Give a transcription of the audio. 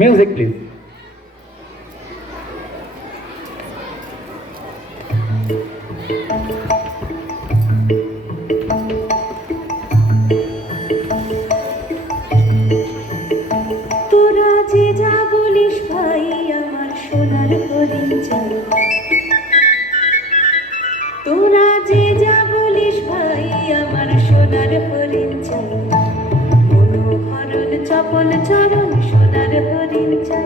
Music please. তোরা যে যা বলিস ভাই আমার সোনার হরিণ চাই, তোরা যে যা বলিস ভাই আমার সোনার হরিণ চাই, মনোহরণ চপল চরণ সোনার হরিণ চাই।